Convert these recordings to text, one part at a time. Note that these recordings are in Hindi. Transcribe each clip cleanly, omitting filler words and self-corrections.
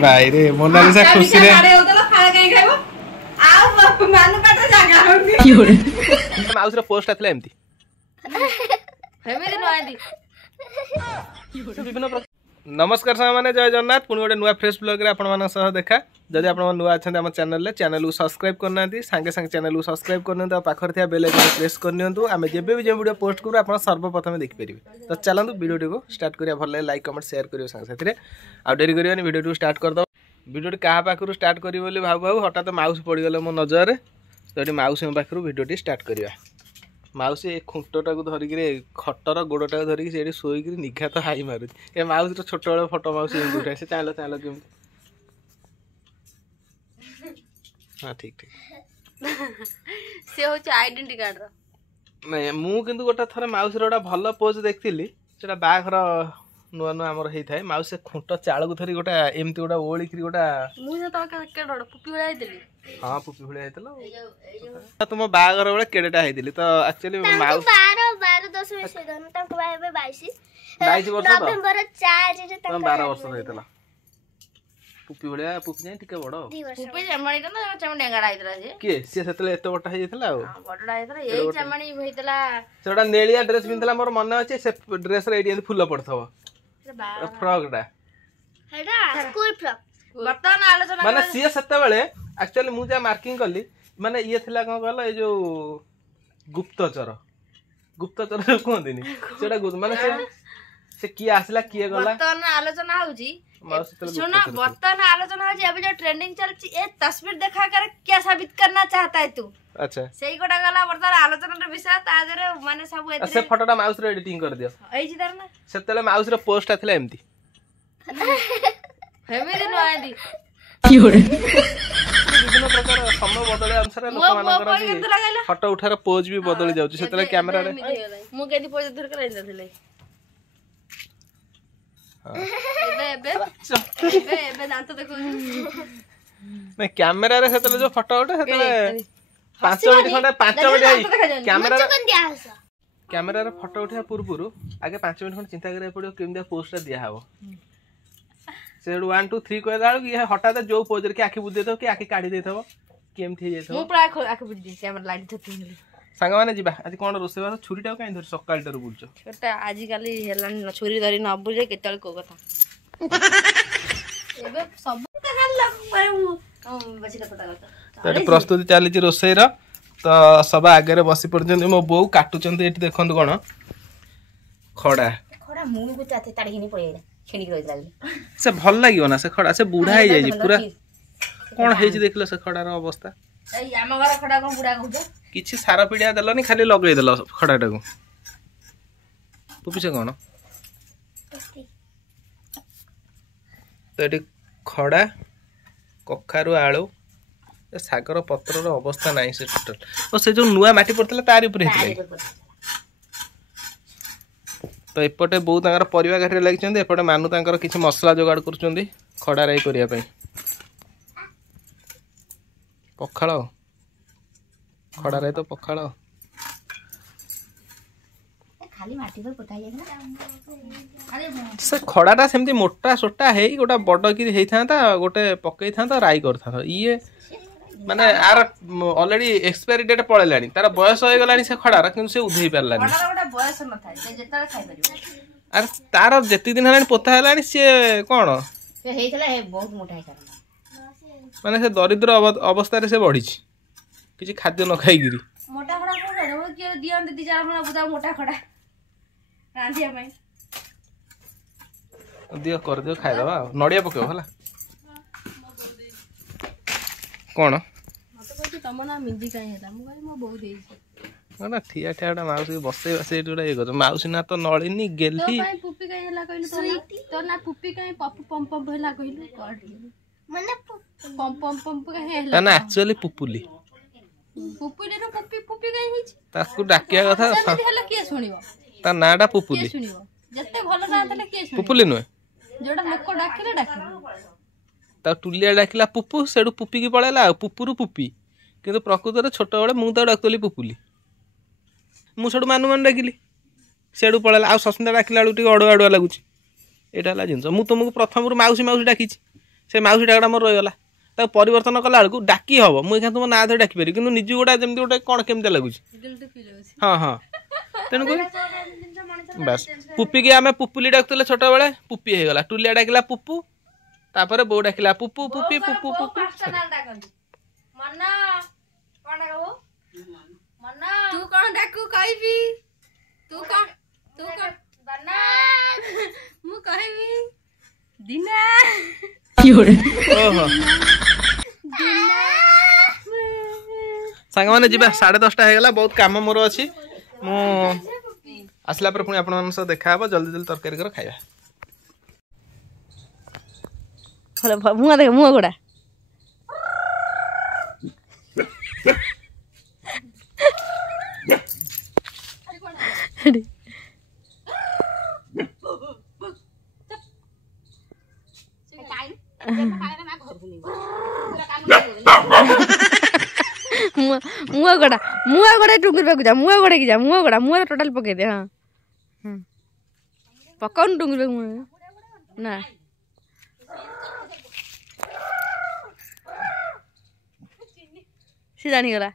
भाई रे मोनालिसा खुशी रे माउस रो पोस्ट आथले एमती नमस्कार सामान्य जय जगन्नाथ पुणी गोटे नुआ फ्रेश ब्लॉग रे आपण मानक सह देखा जदि आपण नुआ अछन हम चैनल को सब्सक्राइब करना सांगे सांगे चैनल को सब्सक्राइब करना पाखर थिया बेल आइकन प्रेस करनियंतु आमे जेबे भी जे वीडियो पोस्ट करू आपण सर्वप्रथम देखि परिबे तो चलंतु वीडियो को स्टार्ट करिया भल लाइक कमेंट शेयर करियो संग साथी रे आ डेरी करियानी वीडियो को स्टार्ट कर दो वीडियो कहा पाखरु स्टार्ट करी बोली भाव भाव हठात माउस पड़ी गले मो नजर रे तो माउस पाखरु वीडियो स्टार्ट करिया माउस ए खुंटटा को धरिक खटर गोड़टा को धरिक से शोक निघात हाई मारुच ए माउस तो छोट बड़े फोटो माउस उठाए से चाल चाल केमती हाँ ठीक ठीक से होची आइडेंटिटी कार्ड रो नहीं मु किंतु गोटा थरे माउस रो गोटा भल पोज देखथिली सेटा बाघर नुआ नुआ हमर हेई थाए माउस खुंट चाल को धरि गोटा एमती गोटा ओळी करी गोटा मु से तो के डड पुपी भळा आइतली हां पुपी भळा आइतलो तुम बाघर बेले केडेटा हेइतली तो एक्चुअली माउस 12 10 वर्ष दन तक बाबे 22 वर्ष तो नवंबर 4 रे तक 12 वर्ष हेइतला पुपी भळा पुपी जाय टिके बड़ पुपी जमणी कना चमणी डेंगाडा आइतला जे के से सेतले एते बटा हेइतला बडडा आइतला एई चमणी होइतला सेटा नेलिया ड्रेस पिनतला मोर मन अछि से ड्रेस रे एडी फुल पड़थव फ्रॉक डा हेडा स्कूल फ्रॉक वर्तमान आलोचना माने सी सेते बेले एक्चुअली मु जा मार्किंग करली माने ये थिला कोन कहलो ए जो गुप्तचर कोहंदिनी सेटा माने से की आसला की गला वर्तमान आलोचना होउची सुना वर्तमान आलोचना होउची अभी जो ट्रेंडिंग चलची ए तस्वीर देखा कर क्या साबित करना चाहता है तू अच्छा सेही कोटा गला वर्तमान आलोचना रे विषय ता जरे माने सब एते से फोटोटा माउस रे एडिटिंग कर दियो एई जी दर ना सेतेले माउस रे पोस्ट आथले एमती हेमे दिन आंदी विभिन्न प्रकार समय बदले अनुसार लोक मानकर फोटो उठार पोज भी बदली जाउची सेतेले कैमरा रे मु केदी पोज धर कर आइला थिले एबे दांत देखो नहीं कैमरा रे सेतेले जो फोटो उठे सेतेले 5 मिनिट खंडे 5 मिनिट कैमरा रे फोटो उठा पूर्व आगे 5 मिनिट खंड चिंता करे पड़ो केमदिया पोस्ट दिया हबो से 1 2 3 कहला कि हटात जो पोज रे के आखि बुझ देतो कि आखि काढी देथबो केमथि हे जेथबो मु प्राय आखि बुझ दी कैमरा लाइट थती संग माने जिबा आज कोन रोसे बा छुरीटा काई धर सकाल टार बुलचो छोटा आज काली हेलान छुरी धरी न बुझे केतल को कथा एबे सब काल लग पर बछि पता करता तो प्रस्तुति चली रोसे तो सब आगे बसी पड़ते मो बो काटुचंती एठी देखंतु कोन खड़ा खड़ा मुंह को चाते ताड़ीनी पळेला छेनी रहिला से भल लागियो ना से खड़ा से बूढ़ा हे जाई पूरा कोन हे जी देखलो से खड़ा रो अवस्था ए हम घर खड़ा कोन बूढ़ा कहू किछि सारा पीडिया देलनी खाली लगै देलो खड़ाटा को पुपिसे कोन तो एठी खड़ा कखारु आळू सागर पत्रर अवस्था नहीं से टोटल और से जो नुआ माटी पड़ता तार ऊपर हेतले तो एपटे बहुत तांकर परिवा घाटे लागिचंदी एपटे मानु तांकर किछि मसला जोगाड़ करचंदी खड़ा राई करिया पई पखाळ खड़ा राई तो पखाळ खाली माटी पर पोता जाय से खड़ाटा सेमती मोटा सोटा हेई गोटा बड़ कि हेई थांता गोटे पकई थांता राई करथा ये माने आर ऑलरेडी एक्सपायरी डेट पळेलानी तार बयस होय गलानी से खड़ार किंतु से उधेई परलानी खड़ा गोटा बयस न थाय जे जेतले खाइ परिबो अरे तार जेति दिन हलानी पोता हलानी से कोन से हेइतला हे बहुत मोटा है माने से दरिद्र अवस्था रे से बढ़ी छी किछि खाद्य न खाई गिरी मोटा खड़ा कोन के दियन दी जार हमरा बुझा मोटा खड़ा रांधिया भाई दियो कर दियो खाइ दबा नडिया पकेओ हला कोन मत कहती तम ना मिंजी काई हेला मु कहली मो बहुत देई ना ठिया ठियाटा माउस बसे बसे एटुडा ए गो माउस ना तो नळिनी गेली तो काई पुपी काई हेला कहलु तो ना पुपी काई पप पम पम हेला कहलु कड मने पम पम पम काई हेला ना एक्चुअली पुपुली पुपुली रो पुपी पुपी काई हिच ताकू डाकिया कथा सेमती हेला के सुनिबो ता नाडा पुपुली के सुनिबो जत्ते भलो ना तले के सुनिबो पुपुली नुए जोडा लोक डाकिले डाकिले ता टुलिया डाकिला पुपु सेडु पुपी की पळेला पुपुरु पुपी किंतु प्रकृत रे छोट बळे मु ता डाकतली पुपुली मु सेडु मानु मान डाकिली सीआड़ू पड़ेगा आ सस्मिता डाकिला बेलू टे अड़ुआ अड़ुआ लगुच यहाँ है जिन मुझे तुमको प्रथम मौसी मौसी डाकी से मौसी डाकटा मोर रहीगला ताको परिवर्तन कला बेलू डाकी हम मुझे तुम ना धरी डाकी पारि कि निजी गोटा जमी गोटे कौन केमती लगुच हाँ हाँ तेणुक बस पुपी की आम पुपुली डाकुले छोट बेले पुपी हो गला टुलिया डाकिला पुपू तापर बो डाकिला पुपू पुपी पुपू पुपू तू कौन डाकू कहबी तू कौन बना मु कहबी दिना ओहो सांग माने जिबा 10:30 हेगला बहुत काम मोर अछि मु आसला पर पुणी आपण सह देखा हबो जल्दी जल्दी तरकारी कर खाइबा हलो मुआ देख मुआ गोड़ा मुआ गोड़ा टुंगुर पाक जा मुआ गोड़ा की जा मुआ गोड़ा मुआ टोटल पके दे हाँ पकाउन टुंगुर पाक मुआ ना सी जानी गला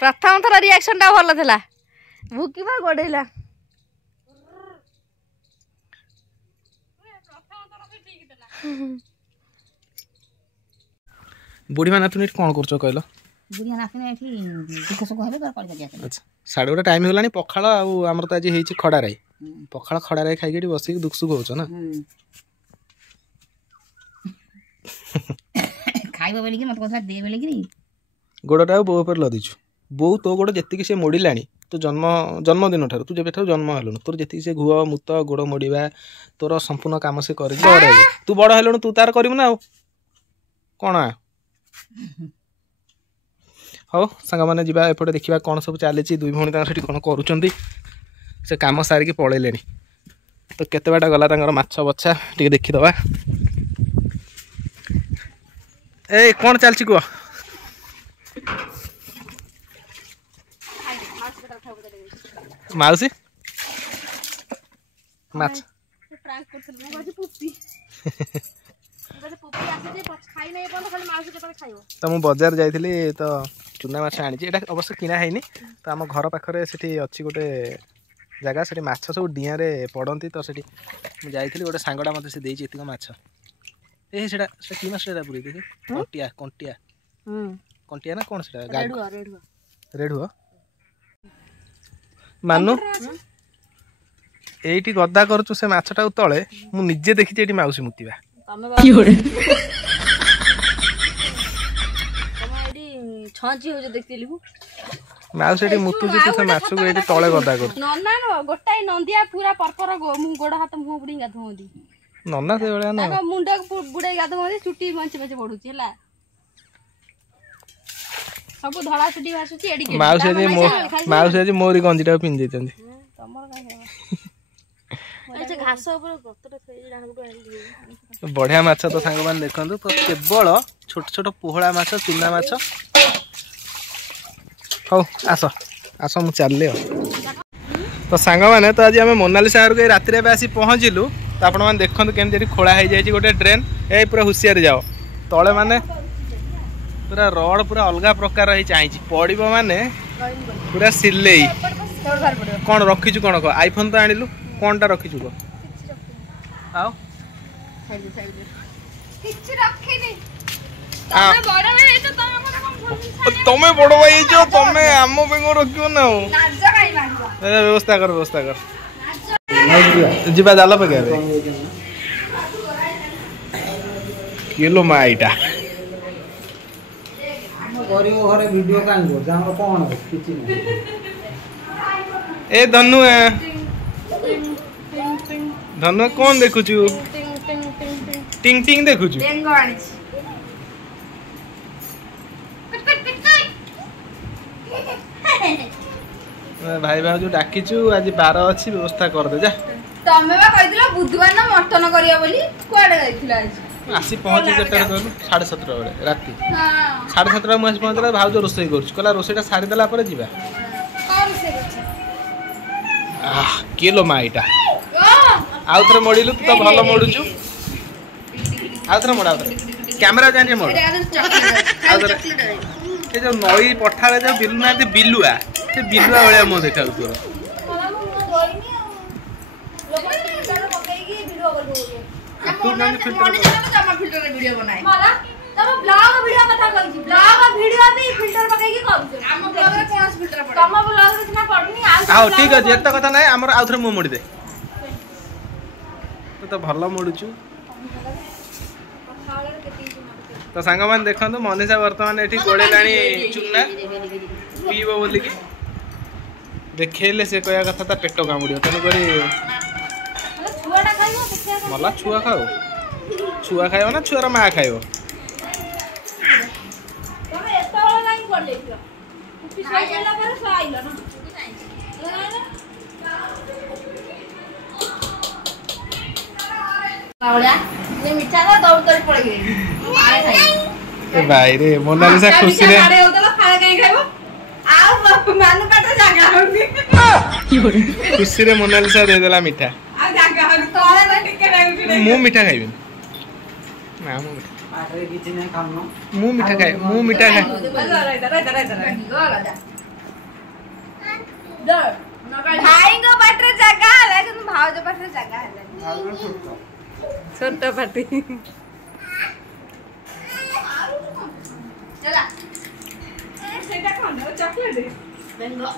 प्रथम थर रिएक्शन टा भल थला भूकिबा गोडेला बुढ़ी माना तुम कौन कर कहल बुढ़िया नाथुनी एठी दुख सुख हेबे तर कर दिया अच्छा साढ़े गोटे टाइम होलानी पखाल आमर तो आज होई खड़ा राई पखाल खड़ा राई खाई बस दुख सुख होच ना खाइबो बेली कि मत कहला दे बेली कि गोड़टा बो पर लदीचु बो तो गोड़ जी से मोड़िलानी तो जन्मदिन ठार तू जब जन्म हेलुन तोर जी से घुआ मुत गोड़ मोड़ा तोर संपूर्ण कम से कर तू बड़ हेलुन तू तार करू ना कौन हाँ सांग मैंने जी एपटे देखा कौन सब चली दुई भौणी से कौन करुँच से कम सारिकी पलैले तो केते बाटा गला माछ बच्छा टे देखीदबा ए कौन चलची कह माउसी माछ तो मु बाजार जाइली तो चूना माछ आनी अवश्य किना है तो आम घर पाखे से अच्छी गोटे जगह से माछ सब डिया पड़ती तो से जाइली गोटे सांगटा मत से एतिक माछ ए सेटा कि माछ पूरी देखे कंटिया कंटिया कंटिया ना कौन से रेढ़ुआ मानु एटी गदा करूँ से माछटा तले मु निजे देखी ये माउसी मुतिबा माउसी मुतुची तो से माछ को ये तले गदा कर गोटाई नंदिया पूरा परपर गोड़ हाथ मुह बुड़ी गाधुंदी नन्ना से बळिया ना मुंड बुड़े गाधुंदी चुटी मंच मंच पडुची हला सब धड़ा चुटी भासुची एडी माउसी आज मोरी गंजीटा पिंधि देतंदी तमर काहे घास ऊपर गतटा थई डांगडू आली बढ़िया माछ तो सांग मान देखंतु तो केवल छोट छोट पोहळा माछ चूना माछ हो आस आस मु चलले तो सांग माने तो आज आम मोनालिसा के राति रे आसी पहुँचलु तो आपण मैंने देखते केमती खोला हो जाए गोटे ड्रेन ए पूरा हुसियार जाओ तले माने पूरा रड पूरा अलग प्रकार चाहिए पड़ो माने पूरा सिलेई कौन रखीचु कौन कह आईफोन तो आणिलु कौनटा रखीचु कह आओ तमें बड़ भाई जो तमें आम पे रखियो ना व्यवस्था कर जीवा जाल पे किलो मा एटा गरीब घरे वीडियो कान गो जामरो कोन किछि नै ए धनु धनु कौन देखु छु टिंग टिंग देखु छु बेंगो आनी भाई भाई जो डाकी छु आज 12 अछि व्यवस्था कर दे जा तमे बा कहिदिला बुधवार ना मटन करिया बोली कुआडे गइथिला आज आसी पहुंची केतर कहलु 7:30 बेले राती हां 7:30 मु आसी पहुंचला भाउ जो रोसई करछु कला रोसईटा सारी देला पर जीवा कौन से करछ किए लो माँ इटा आउ थे मोड़लु तू तो भल मोड़ुचु आउ थे मोड़ कैमेरा जाने मोड़ ये जो नई पठार जो बिलु ना बिलुआ से बिलुआ भाया मुँह देखा तोर तू वीडियो बनाए तब ब्लॉग वीडियो कथा कहू ब्लॉग वीडियो भी फिल्टर पकाई के करू हम ब्लॉग रे कोन फिल्टर पड़े तम ब्लॉग रे ना पड़नी आओ ठीक है एत कथा ना हमर आउथरे मुंह मोड़ी दे तो भल मोड़ुचु तो सांग मान देखंतु मनीषा वर्तमान एठी गोळे लाणी चुन्ना पीबो बोली की देखेले से कहया कथा ता पेटो कामुडियो तने करी छुआटा खाइबो देखिया मला छुआ खाओ छुआ खाइबो ना छुआर मां खाइबो तमे एतो वाला नहीं पड़ लेइयो पिछाई गेला पर सो आइलो ना बावड़ा ने मिठा का दौड़ दौड़ पड़ गई ए भाई रे मोनालिसा खुशी रे सारे होतला खाए काई खाइबो आउ मानु पाटे जागा होगी खुशी रे मोनालिसा दे देला मिठा आ जागा हो तोले ना टिके रहू मु मिठा खाइबी ना मु मिठा ପାଖରେ କିଛି ନାହିଁ ଖାଉନ मु मिठा खाइ मु मिठा खाइ भाई को पाटे जागा है लेकिन भाव जो पाटे जागा है छोटा पाटी चला सेटा कोन चॉकलेट मैंगो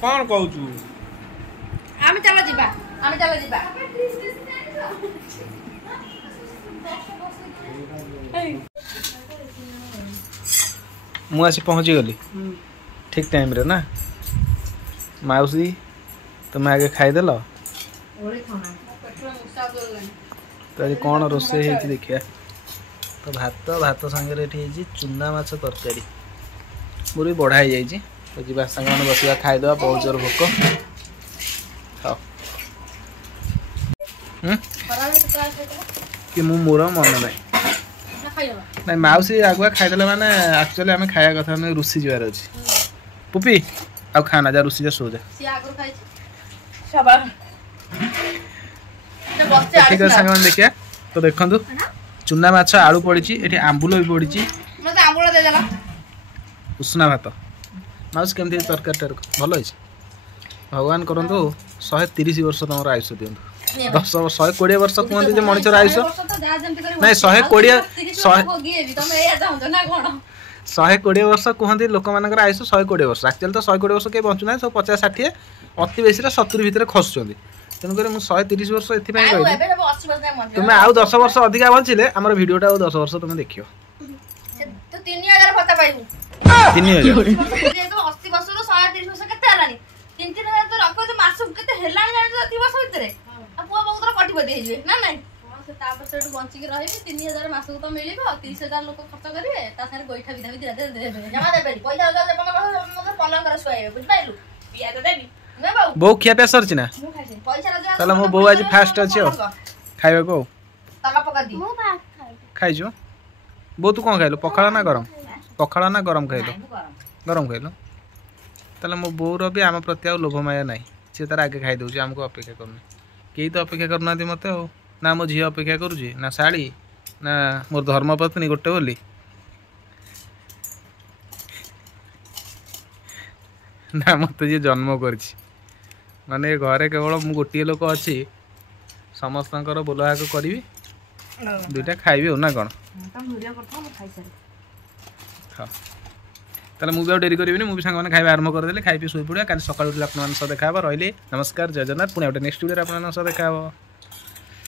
कोन कहू आमे चला जिबा मु आसी पहुंची गली ठीक टाइम रे ना माउसी तुम आगे खाईदेल तो आज कौन रोसे है देखिए तो भात सांगे चुना माछ तरकारी मोर भी बढ़ाई जाइए तो जी सांग मैंने बसवा खाईदे बहुत जोर भोक खाओ कि मोर मन ना ना माउसी आगुआ खाईदे मैंने एक्चुअली आम खाया कथा रुसी जबार अच्छी पुपी आ खाना जा रुसी जा सो जा ठीक है सांग देखिए तो देखु चुना माछ आलू पड़ी ये आंबुल भी पड़ी उसना भात माउस केमती तरकारी टार भल भगवान करंतु 130 वर्ष तुम आयुष दिंतु 120 वर्ष कहते मनुष्यर आयुष ना 120 वर्ष कहते लोक मान आयुष 120 वर्ष एक्चुअली तो 120 वर्ष कहीं बचुना सब 50-60 अति बेसी 70 भितर खसुँच तेणुक 130 वर्ष ये तुम आउ 10 वर्ष अधिका बचिले आम भिडटा 10 वर्ष तुम देख 3000 भत्ता पाइबू 3000 जेतु 80 वर्ष रो 130 वर्ष केते हलानी 3-3000 तो रखो तो मास केते हेलानी जानि 30 वर्ष भितरे आ पुआ बहुत कटिपति हे जे ना नहीं से तापर सेटु बंची के रहिबे 3000 मास को तो मिलिबो 30000 लोक खर्च करिवे ता सारे गोइठा विधा विधा देबे जमा देबे पैसा देबे मतलब पलंग कर सुआइबे बुझ पाइलु पिया दे देबी मैं बाबू बो खिया पे सरछि ना पैसा रो चलो मो बो आज फास्ट अछि खाइबे को ताला पका दी ମୁଁ ଭାତ ଖାଇବି खाइजो बो तू कौन खाइलो पखाड़ा ना गरम खाइलो गरम खाइलो ताले मो बोर भी आम प्रति आ लोभ माया ना सी तार आगे खाई दूसरी आमको अपेक्षा करना कई तो अपेक्षा करना मत ना मो झी अपेक्षा करुँची ना शाड़ी ना मोर धर्मपत्नी गोटे बोली ना मत जी जन्म कर माने घरे केवल मु गोटे लोक अच्छी समस्त बोलहाक करी दुईटा खाइबी ना कौन हाँ ताले मुझे डेरी करी मुझे सांग मैंने खाଇବା आरंभ करदे खाई पी शुई पड़ा कल सकाल उठे आप देखा रही नमस्कार जय जगन्नाथ पुणी गोटे नेक्स्ट वीडियो आप देखा।